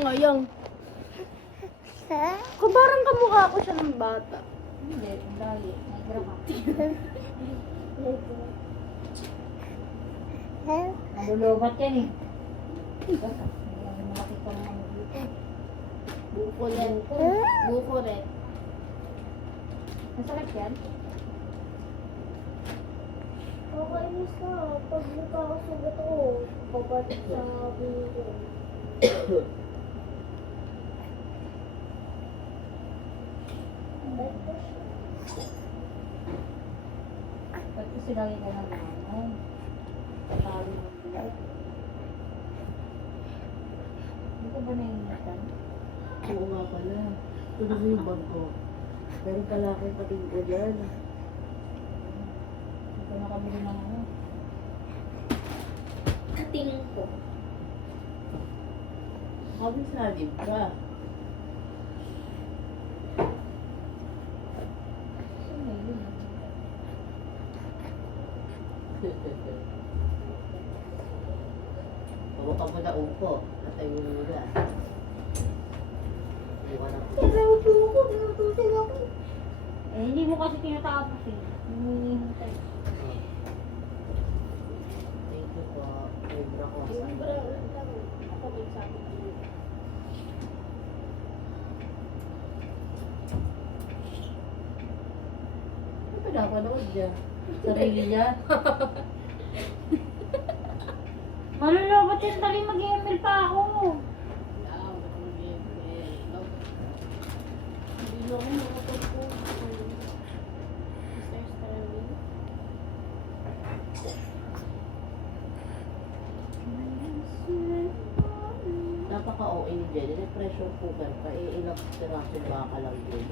Yang. Kung parang kamukha ko siya ng bata. Hindi, dali. Nagra ka. Nalulubat yan eh. Makakita mo naman dito. Bukulet. Bukulet. Masakit yan? Kakainis na. Pag nakakasugat ako, papatik sa buko. Ba't kasi lagi ka na naman? Patalo mo bilat. Hindi ka ba naiinitan? Oo nga pala. Ito na yung bag ko. Meron pala akong pating ko dyan. Hindi ka nakabili ng ano. Kating ko. Sabi sinabi ka. Saan na yun? Hawakan mo na upo. Atay mo muna. Bukan ako. Tinaupo ako, tinutusin ako. Eh, hindi mo kasi tinatapos eh. Hinihintay. Thank you po. Libra ko. Ako may sabi ko. Ano pa napanood niya? Sarili niya? Malulobot yan, dali mag-email pa ako. Hindi na ako nakatagpo. Mr. Sterling. Napaka-OA ni Jenny. Pressure cooker pa. Ilang piraso baka lang yun.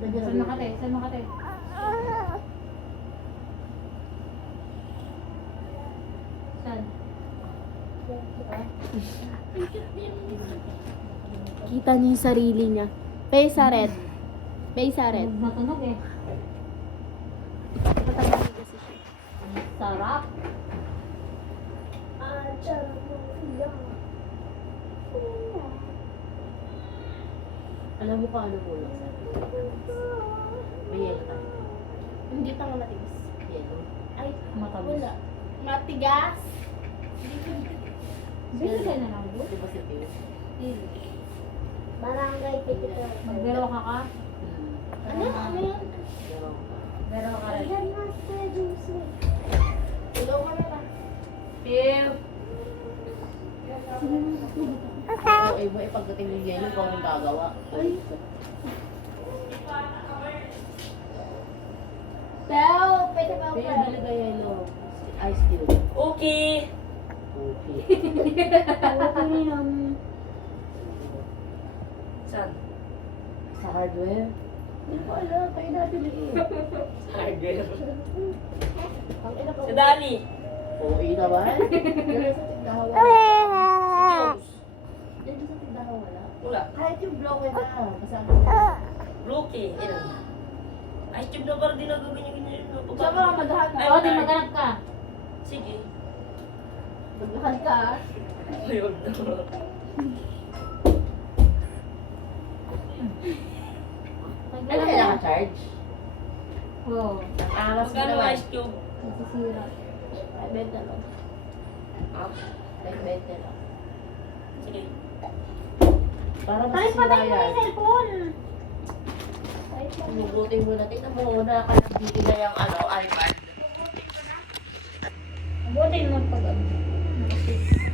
Saan makate? Saan makate? Saan? Kita niya yung sarili niya. Pesa red. Pesa red. Natunog eh. Patanggalin kasi siya. Ang sarap. Alam mo paano kulang sa may yelo tayo. Hindi pa nga matigas. Yelo. Ay, Matamis. wala. Matigas. Bili ka na lang doon. Di ba si Pio? Bili. Barangay Tikito. Magbero ka ka? Ano? Ano yun? Meron ka. Bero ka rin. Ayan na, Sir Jose. Tulog ko na lang. Pio! Okay mo, pagdating ng yelo, ikaw ang gagawa. Ay. Bell! Pwede ba Pio, bili ka yelo. Ice cube. Okay. Okay. Okay lang. Saan? Sa hardware? Hindi ko alam. Tayo natin eh. Hardware. Ang ina ko. Sa Dali. OA naman. Dali sa tindahan wala. News. Dali sa tindahan wala. Wala. Kahit yung blower na. Kasama na. Brookie. Ilan? Ay, tube na parang dinagaganyan-ganyan. Saan ka maghahan Ay, Oo, di wala. maghanap ka. Sige. Maghahan ka. Ayun. Ano kaya naka-charge? Oo. Ang angas mo Magkano naman. ice cube? Nasisira. Ay, benta lang. Ah, Nag-20 lang. sige. Para Ay, masisira patay mo yan. yung cellphone. Sinubutin mo na. Tingnan mo, nakakabili na yung ano, iPad.